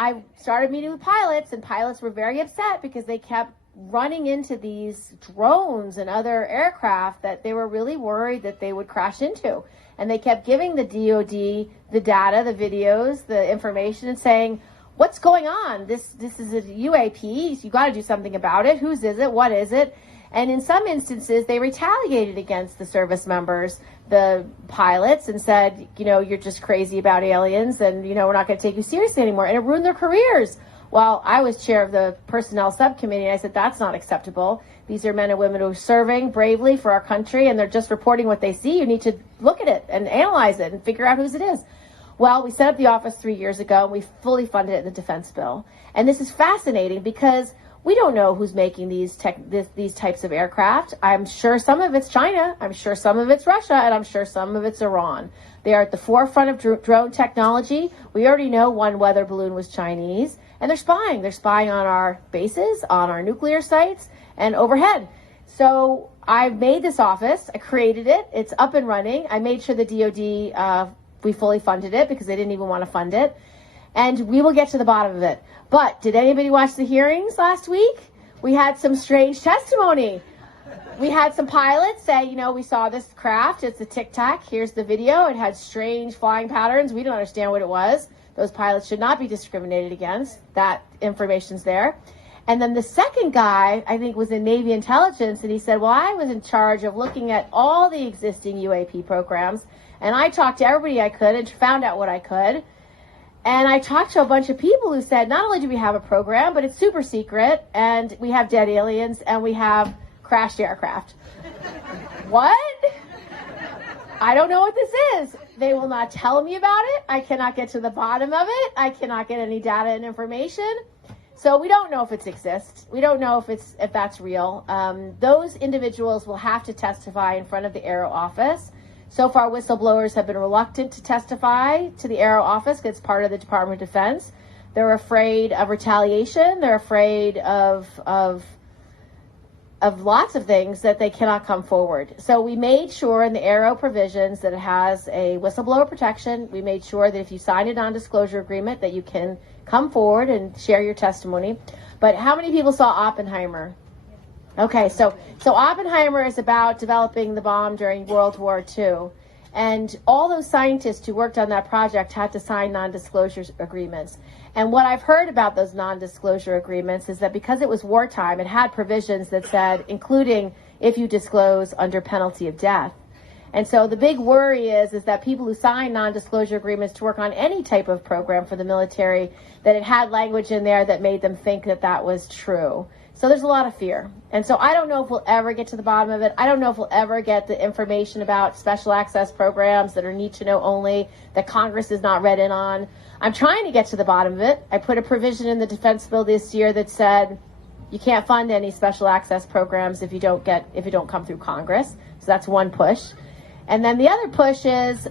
I started meeting with pilots, and pilots were very upset because they kept running into these drones and other aircraft that they were really worried that they would crash into. And they kept giving the DoD the data, the videos, the information, and saying, what's going on? This is a UAP. You got to do something about it. Whose is it? What is it? And in some instances, they retaliated against the service members, the pilots, and said, you're just crazy about aliens, and, we're not going to take you seriously anymore. And it ruined their careers. Well, I was chair of the personnel subcommittee, and I said, that's not acceptable. These are men and women who are serving bravely for our country, and they're just reporting what they see. You need to look at it and analyze it and figure out whose it is. Well, we set up the office 3 years ago, and we fully funded it in the defense bill. And this is fascinating because we don't know who's making these types of aircraft. I'm sure some of it's China. I'm sure some of it's Russia, and I'm sure some of it's Iran. They are at the forefront of drone technology. We already know one weather balloon was Chinese, and they're spying. They're spying on our bases, on our nuclear sites, and overhead. So I made this office. I created it. It's up and running. I made sure the DoD, we fully funded it because they didn't even want to fund it. And we will get to the bottom of it. But did anybody watch the hearings last week? We had some strange testimony. We had some pilots say, we saw this craft. It's a Tic Tac. Here's the video. It had strange flying patterns. We don't understand what it was. Those pilots should not be discriminated against. That information's there. And then the second guy, I think, was in Navy intelligence, and he said, well, I was in charge of looking at all the existing UAP programs, and I talked to everybody I could and found out what I could. And I talked to a bunch of people who said, not only do we have a program, but it's super secret, and we have dead aliens, and we have crashed aircraft. What? I don't know what this is. They will not tell me about it. I cannot get to the bottom of it. I cannot get any data and information. So we don't know if it exists. We don't know if that's real. Those individuals will have to testify in front of the Aero office. So far, whistleblowers have been reluctant to testify to the Aero office because it's part of the Department of Defense. They're afraid of retaliation. They're afraid of lots of things that they cannot come forward. So we made sure in the Aero provisions that it has a whistleblower protection. We made sure that if you sign a non-disclosure agreement that you can come forward and share your testimony. But how many people saw Oppenheimer? Okay, so Oppenheimer is about developing the bomb during World War II. And all those scientists who worked on that project had to sign non-disclosure agreements. And what I've heard about those non-disclosure agreements is that because it was wartime, it had provisions that said, including if you disclose under penalty of death. And so the big worry is that people who sign non-disclosure agreements to work on any type of program for the military, that it had language in there that made them think that that was true. So there's a lot of fear. And so I don't know if we'll ever get to the bottom of it. I don't know if we'll ever get the information about special access programs that are need to know only, that Congress is not read in on. I'm trying to get to the bottom of it. I put a provision in the defense bill this year that said you can't fund any special access programs if you don't come through Congress. So that's one push. And then the other push is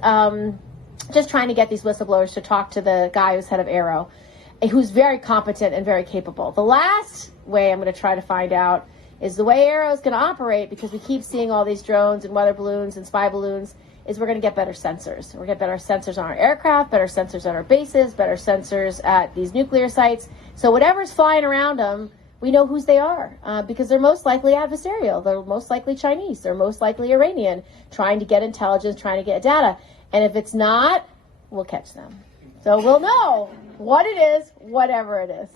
just trying to get these whistleblowers to talk to the guy who's head of Aero, who's very competent and very capable. The last way I'm going to try to find out is the way Aero is going to operate, because we keep seeing all these drones and weather balloons and spy balloons, is we're going to get better sensors. We're going to get better sensors on our aircraft, better sensors on our bases, better sensors at these nuclear sites. So whatever's flying around them, we know whose they are, because they're most likely adversarial. They're most likely Chinese. They're most likely Iranian, trying to get intelligence, trying to get data. And if it's not, we'll catch them. So we'll know what it is, whatever it is.